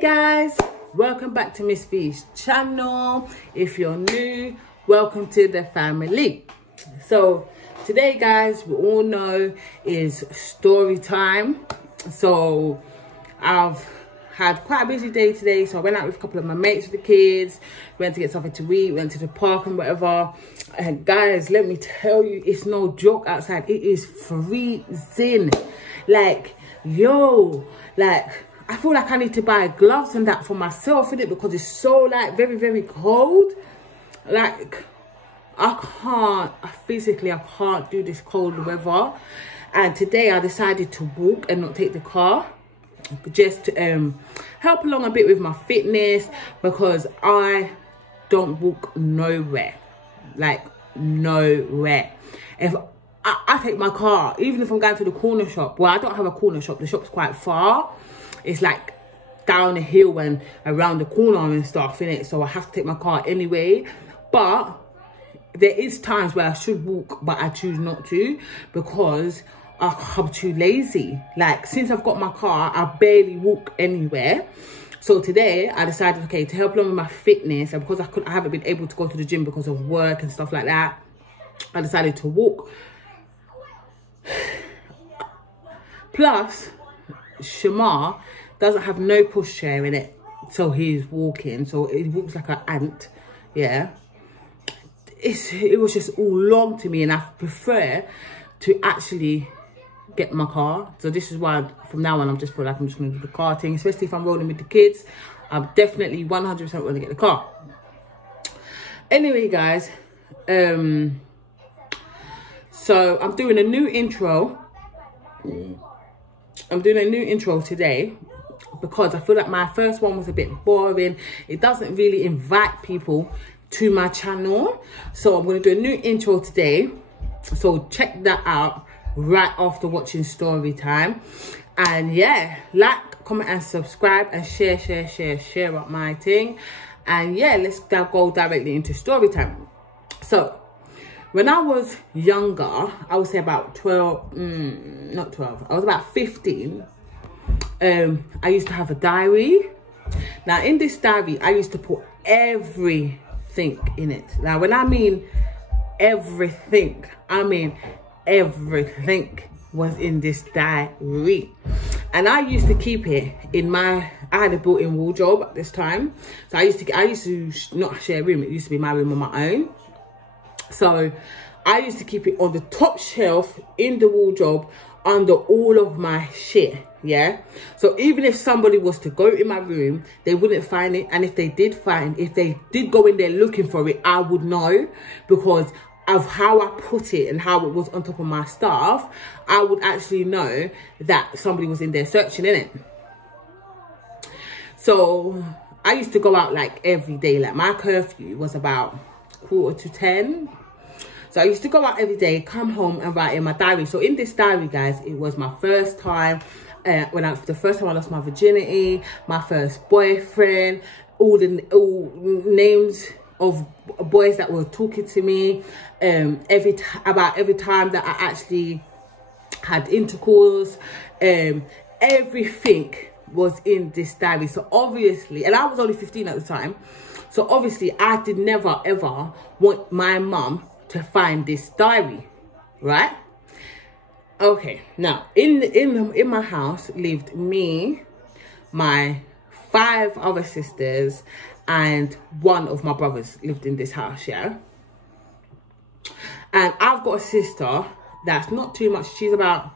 Guys, welcome back to Miss V's channel. If you're new, welcome to the family. So today, guys, we all know is story time. So I've had quite a busy day today, so I went out with a couple of my mates with the kids, went to get something to eat, went to the park and whatever. And guys, let me tell you, it's no joke outside. It is freezing. Like, yo, like, I feel like I need to buy gloves and that for myself, innit? Because it's so, like, very, very cold. Like, I can't do this cold weather. And today I decided to walk and not take the car, just to help along a bit with my fitness, because I don't walk nowhere. Like, nowhere. If I take my car, even if I'm going to the corner shop. Well, I don't have a corner shop. The shop's quite far. It's like down a hill and around the corner and stuff, innit? So I have to take my car anyway. But there is times where I should walk, but I choose not to because I'm too lazy. Like, since I've got my car, I barely walk anywhere. So today I decided, okay, to help along with my fitness, and because I haven't been able to go to the gym because of work and stuff like that, I decided to walk. Plus, Shamar doesn't have no pushchair in it, so he's walking. So he walks like an ant. Yeah, it was just all long to me, and I prefer to actually get my car. So this is why from now on I'm just feel like I'm just going to do the car thing, especially if I'm rolling with the kids. I'm definitely 100% going to get the car. Anyway, guys, so I'm doing a new intro. I'm doing a new intro today because I feel like my first one was a bit boring. It doesn't really invite people to my channel. So I'm going to do a new intro today. So check that out right after watching story time. And yeah, like, comment and subscribe and share up my thing. And yeah, let's go directly into story time. So when I was younger, I would say about 12, not 12, I was about 15. I used to have a diary. Now in this diary, I used to put everything in it. Now when I mean everything, I mean everything was in this diary. And I used to keep it in I had a built-in wardrobe at this time. So I used to not share a room, it used to be my room on my own. So I used to keep it on the top shelf in the wardrobe under all of my shit, yeah? So even if somebody was to go in my room, they wouldn't find it. And if they did go in there looking for it, I would know, because of how I put it and how it was on top of my stuff. I would actually know that somebody was in there searching in it. So I used to go out like every day. Like my curfew was about 9:45. So I used to go out every day, come home and write in my diary. So in this diary, guys, it was my first time, the first time I lost my virginity, my first boyfriend, all names of boys that were talking to me, every time that I actually had intercourse, everything was in this diary. So obviously, and I was only 15 at the time, so obviously I did never ever want my mum to find this diary, right? Okay, now in my house lived me, my 5 other sisters, and one of my brothers lived in this house, yeah? And I've got a sister that's not too much, she's about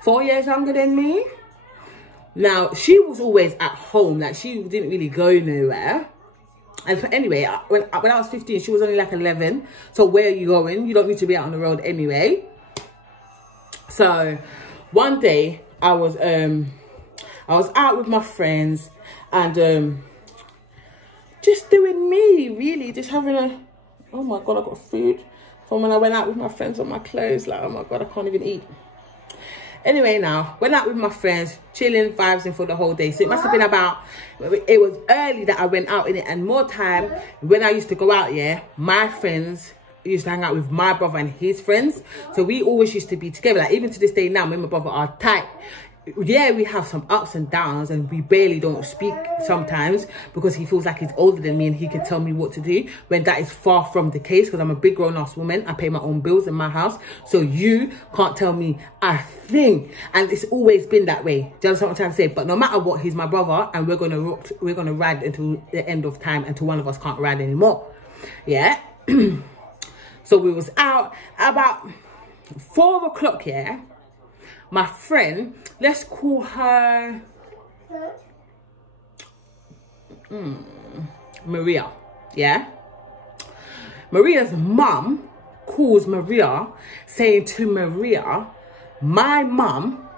4 years younger than me. Now, she was always at home, like she didn't really go nowhere. And anyway, when I was 15, she was only like 11. So where are you going? You don't need to be out on the road anyway. So one day I was out with my friends and just doing me, really, just having a, oh my God, I got food from when I went out with my friends on my clothes. Like, oh my God, I can't even eat. Anyway, now, went out with my friends, chilling, vibes for the whole day. So it must have been about, it was early that I went out in it. And more time, when I used to go out, yeah, my friends used to hang out with my brother and his friends. So we always used to be together. Like, even to this day now, me and my brother are tight. yeah, we have some ups and downs, and we barely don't speak sometimes because he feels like he's older than me and he can tell me what to do, when that is far from the case, because I'm a big grown-ass woman. I pay my own bills in my house, so you can't tell me a thing. And it's always been that way. Do you understand what I'm trying to say? But no matter what, he's my brother, and we're gonna ride until the end of time, until one of us can't ride anymore. Yeah. So we was out about 4 o'clock, yeah. My friend, let's call her Maria, yeah? Maria's mum calls Maria, saying to Maria, my mum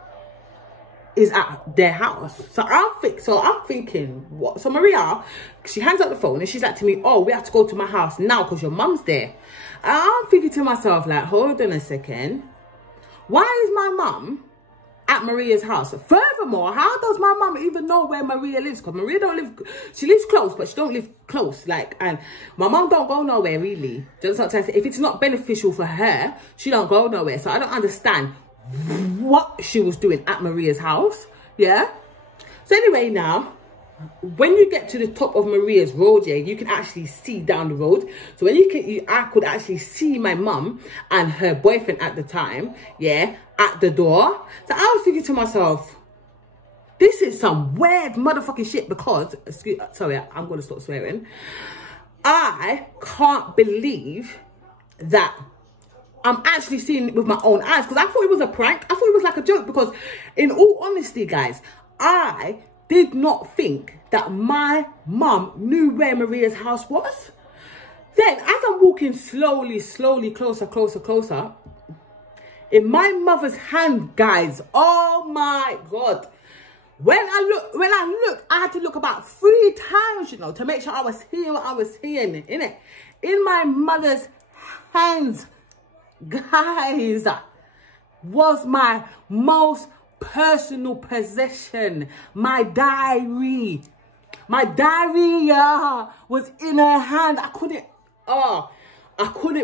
is at their house. So I'm thinking, what? So Maria, she hands up the phone and she's like to me, oh, we have to go to my house now because your mum's there. And I'm thinking to myself, like, hold on a second. Why is my mum at Maria's house? Furthermore, how does my mum even know where Maria lives? Because Maria don't live, she lives close, but she don't live close. Like, and my mum don't go nowhere, really. Just not to say, if it's not beneficial for her, she don't go nowhere. So I don't understand what she was doing at Maria's house. Yeah. So anyway, now, when you get to the top of Maria's road, yeah, you can actually see down the road. So when I could actually see my mum and her boyfriend at the time, yeah, at the door. So I was thinking to myself, this is some weird motherfucking shit, because, sorry, I'm going to stop swearing. I can't believe that I'm actually seeing it with my own eyes, because I thought it was a prank. I thought it was like a joke, because in all honesty, guys, I did not think that my mum knew where Maria's house was. Then, as I'm walking slowly, closer, in my mother's hand, guys, oh my God. When I looked, I had to look about 3 times, you know, to make sure I was seeing what I was seeing, innit? In my mother's hands, guys, was my most personal possession, my diary. My diary was in her hand. I couldn't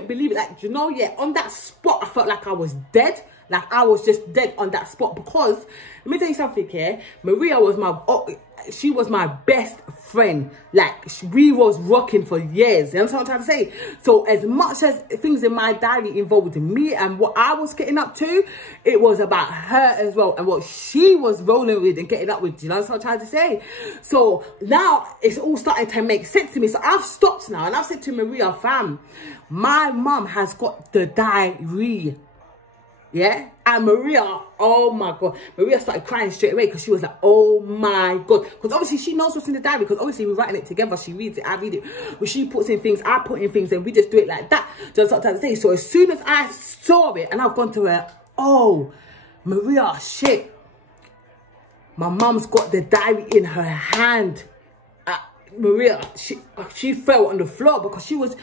believe it. Like, you know, yeah, on that spot, I felt like I was dead. Like, I was just dead on that spot, because, let me tell you something here. Maria was she was my best friend. Like, we was rocking for years. You know what I'm trying to say? So, as much as things in my diary involved me and what I was getting up to, it was about her as well, and what she was rolling with and getting up with. You know what I'm trying to say? So, now, it's all starting to make sense to me. So, I've stopped now, and I've said to Maria, fam, my mum has got the diary. Yeah, and Maria, oh my God, Maria started crying straight away, because she was like, oh my God, because obviously she knows what's in the diary, because obviously we're writing it together. She reads it, I read it. When she puts in things, I put in things, and we just do it like that. Just sometimes say. So as soon as I saw it, and I've gone to her, oh, Maria, shit, my mum's got the diary in her hand. Maria, she fell on the floor, because she was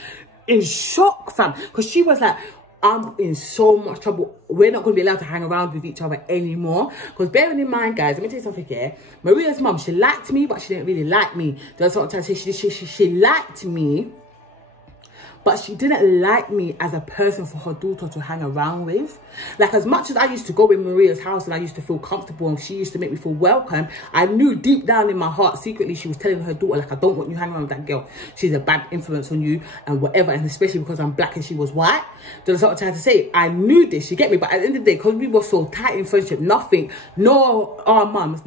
in shock, fam, because she was like, I'm in so much trouble. We're not going to be allowed to hang around with each other anymore. Because bearing in mind, guys, let me tell you something here. Maria's mum, she liked me, but she didn't really like me. That's what I'm trying to say. She liked me, but she didn't like me as a person for her daughter to hang around with. Like, as much as I used to go in Maria's house and I used to feel comfortable and she used to make me feel welcome, I knew deep down in my heart, secretly, she was telling her daughter, like, I don't want you hanging around with that girl. She's a bad influence on you and whatever. And especially because I'm black and she was white. That's what I'm trying to say. I knew this, you get me? But at the end of the day, because we were so tight in friendship, none of our mums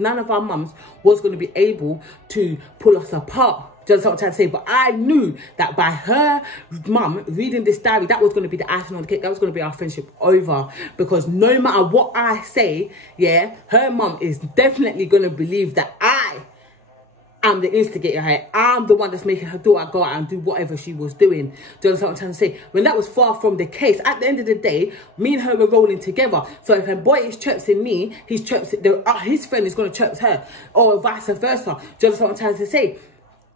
was going to be able to pull us apart. Just what I'm trying to say. But I knew that by her mum reading this diary, that was going to be the icing on the cake. That was going to be our friendship over. Because no matter what I say, yeah, her mum is definitely going to believe that I'm the instigator here. I'm the one that's making her daughter go out and do whatever she was doing. Do you understand what I'm trying to say? When that was far from the case, at the end of the day, me and her were rolling together. So if her boy is chirping me, his friend is going to chirp her, or vice versa. Do you understand what I'm trying to say?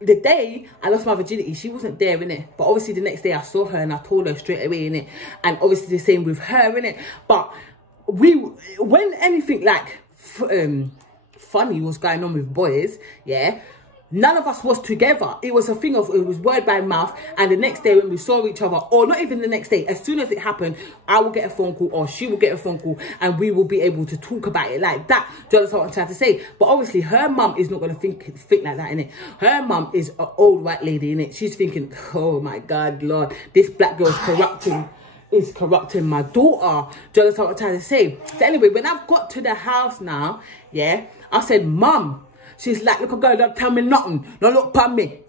The day I lost my virginity, she wasn't there, innit? But obviously the next day I saw her and I told her straight away, innit? And obviously the same with her, innit? But when anything like funny was going on with boys, yeah, none of us was together. It was a thing of, it was word by mouth. And the next day when we saw each other, or not even the next day, as soon as it happened, I will get a phone call or she will get a phone call and we will be able to talk about it like that. Do you understand what I'm trying to say? But obviously her mum is not going to think like that, innit? Her mum is an old white lady, innit? She's thinking, oh my God, Lord, this black girl is corrupting my daughter. Do you understand what I'm trying to say? So anyway, when I've got to the house now, yeah, I said, Mum. She's like, look, girl, don't tell me nothing. Don't look upon me.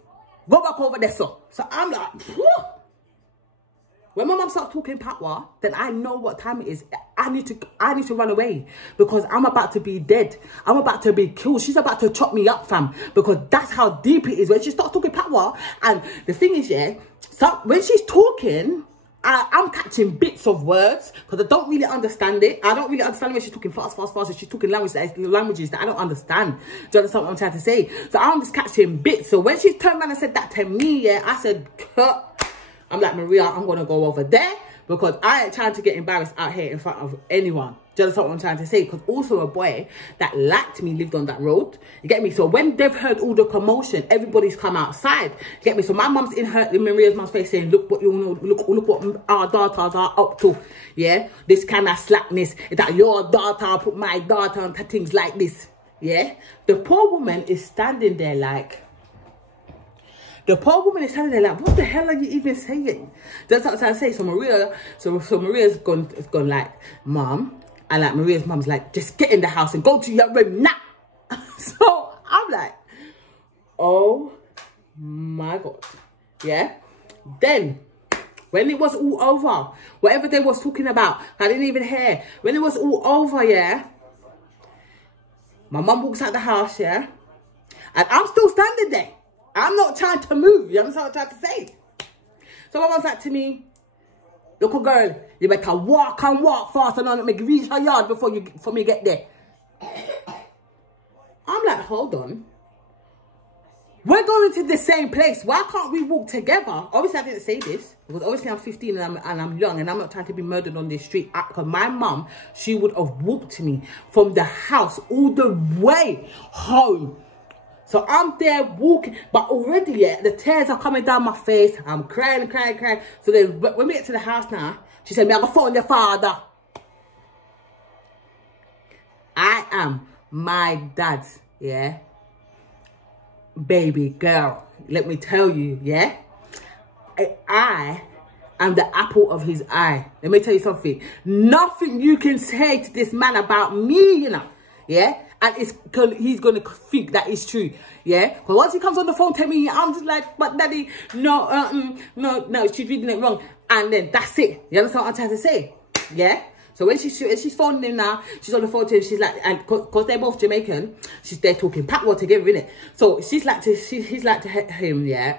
Go back over there, so. So I'm like, whew. When my mum starts talking patois, then I know what time it is. I need to run away because I'm about to be dead. I'm about to be killed. She's about to chop me up, fam, because that's how deep it is when she starts talking patois. And the thing is, yeah, so when she's talking, I'm catching bits of words because I don't really understand it. I don't really understand when she's talking fast. She's talking languages that I don't understand. Do you understand what I'm trying to say? So I'm just catching bits. So when she turned around and said that to me, yeah, I said, I'm like, Maria, I'm going to go over there because I ain't trying to get embarrassed out here in front of anyone. Do you understand what I'm trying to say? Because also a boy that liked me lived on that road. You get me? So when they've heard all the commotion, everybody's come outside. You get me? So my mum's in Maria's mum's face saying, look what you know, look what our daughters are up to. Yeah? This kind of slackness. That your daughter put my daughter on things like this. Yeah? The poor woman is standing there like, what the hell are you even saying? That's what I'm trying to say. So Maria's gone like, Mum. And like Maria's mum's like, just get in the house and go to your room now. So I'm like, oh my God. Yeah. Then when it was all over, whatever they was talking about, I didn't even hear. When it was all over, yeah, my mum walks out the house, yeah, and I'm still standing there. I'm not trying to move. You understand what I'm trying to say? So my mum's like to me, look, girl, you better walk and walk fast and not make reach her yard before me get there. I'm like, hold on. We're going to the same place. Why can't we walk together? Obviously, I didn't say this because obviously I'm 15 and I'm young and I'm not trying to be murdered on this street. Because my mum, she would have walked me from the house all the way home. So I'm there walking, but already, yeah, the tears are coming down my face. I'm crying. So then when we get to the house now, she said, I'm going to phone your father. I am my dad's, yeah, baby girl. Let me tell you, yeah. I am the apple of his eye. Let me tell you something. Nothing you can say to this man about me, you know, yeah. And he's going to think that it's true, yeah? But once he comes on the phone to me, I'm just like, but daddy, no, she's reading it wrong. And then that's it. You understand what I'm trying to say? Yeah? So when she's phoning him now, she's on the phone to him, she's like, and because they're both Jamaican, they're talking patois together, innit? So he's like to him, yeah,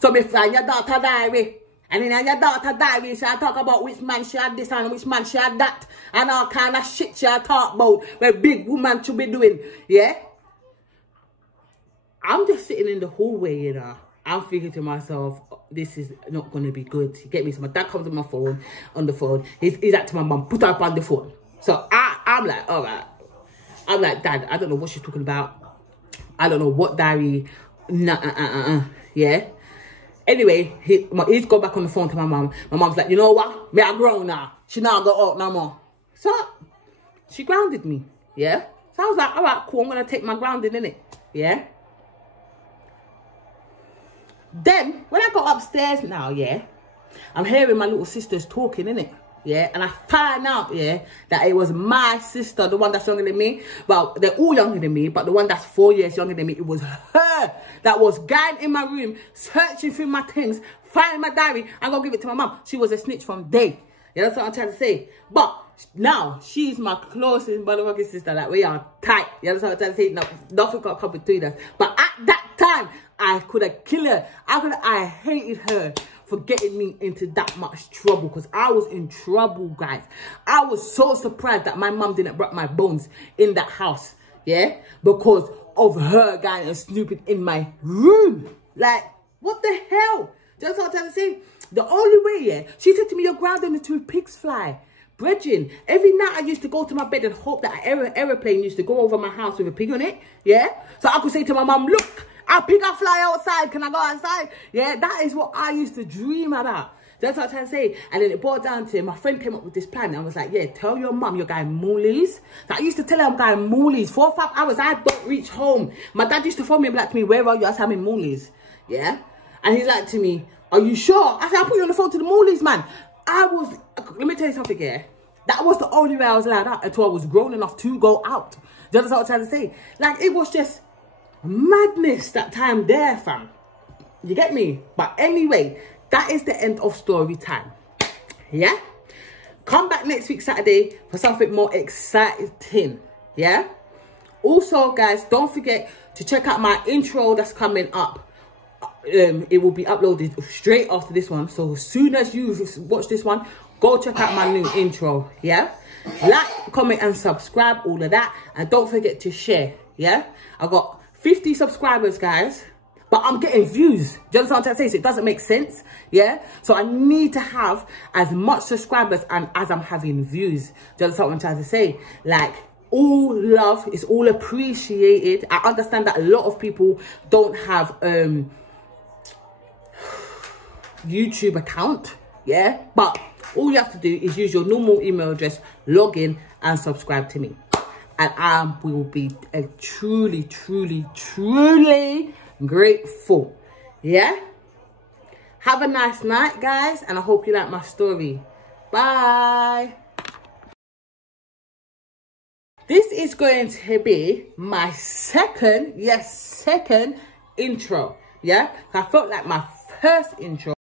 so me find your daughter diary. And then your daughter diary, she talk about which man she had this and which man she had that. And all kind of shit she talk about what big woman should be doing. Yeah? I'm just sitting in the hallway, you know. I'm thinking to myself, this is not going to be good. You get me? So my dad comes on the phone. He's like to my mum, put her up on the phone. So I'm like, all right. I'm like, Dad, I don't know what she's talking about. I don't know what diary. Yeah? Anyway, he's gone back on the phone to my mum. My mum's like, you know what? Me, I grown now. She not go out no more. So, she grounded me. Yeah? So I was like, all right, cool. I'm going to take my grounding, innit? Yeah? Then, when I got upstairs now, yeah, I'm hearing my little sisters talking, innit? Yeah, and I find out, yeah, that it was my sister, the one that's younger than me. Well, they're all younger than me, but the one that's 4 years younger than me, it was her that was going in my room, searching through my things, finding my diary, and gonna give it to my mum. She was a snitch from day. Yeah, that's what I'm trying to say. But now, she's my closest motherfucking sister. Like, we are tight. Yeah, that's what I'm trying to say. No, nothing got come between us. But at that time, I could have killed her. I hated her for getting me into that much trouble, because I was in trouble, guys. I was so surprised that my mum didn't break my bones in that house, yeah, because of her guy and snooping in my room. Like, what the hell? That's what I'm trying to say. The only way, yeah, she said to me, you're grounded into a pig's fly. bridging. Every night I used to go to my bed and hope that an aeroplane used to go over my house with a pig on it. Yeah. So I could say to my mum, look, a pig will fly outside. Can I go outside? Yeah. That is what I used to dream about. That's what I'm trying to say. And then it boiled down to, my friend came up with this plan. And I was like, yeah, tell your mum you're going moolies. So I used to tell her I'm going moolies. 4 or 5 hours, I don't reach home. My dad used to phone me and be like to me, where are you? I said, I'm in moolies. Yeah. And he's like to me, are you sure? I said, I'll put you on the phone to the moolies, man. Let me tell you something here. That was the only way I was allowed out until I was grown enough to go out. Do you understand what I'm trying to say? Like, it was just madness that time there, fam. You get me? But anyway, that is the end of story time. Yeah? Come back next week, Saturday, for something more exciting. Yeah? Also, guys, don't forget to check out my intro that's coming up. It will be uploaded straight after this one. So as soon as you watch this one, go check out my new intro. Yeah? Like, comment, and subscribe, all of that. And don't forget to share. Yeah? I got 50 subscribers, guys. But I'm getting views. Do you understand what I'm trying to say? So it doesn't make sense. Yeah? So I need to have as much subscribers and as I'm having views. Do you understand what I'm trying to say? Like, all love is all appreciated. I understand that a lot of people don't have YouTube account. Yeah? But all you have to do is use your normal email address, log in, and subscribe to me. And I will be truly, truly, truly grateful. Yeah? Have a nice night, guys, and I hope you like my story. Bye. This is going to be my second intro. Yeah? I felt like my first intro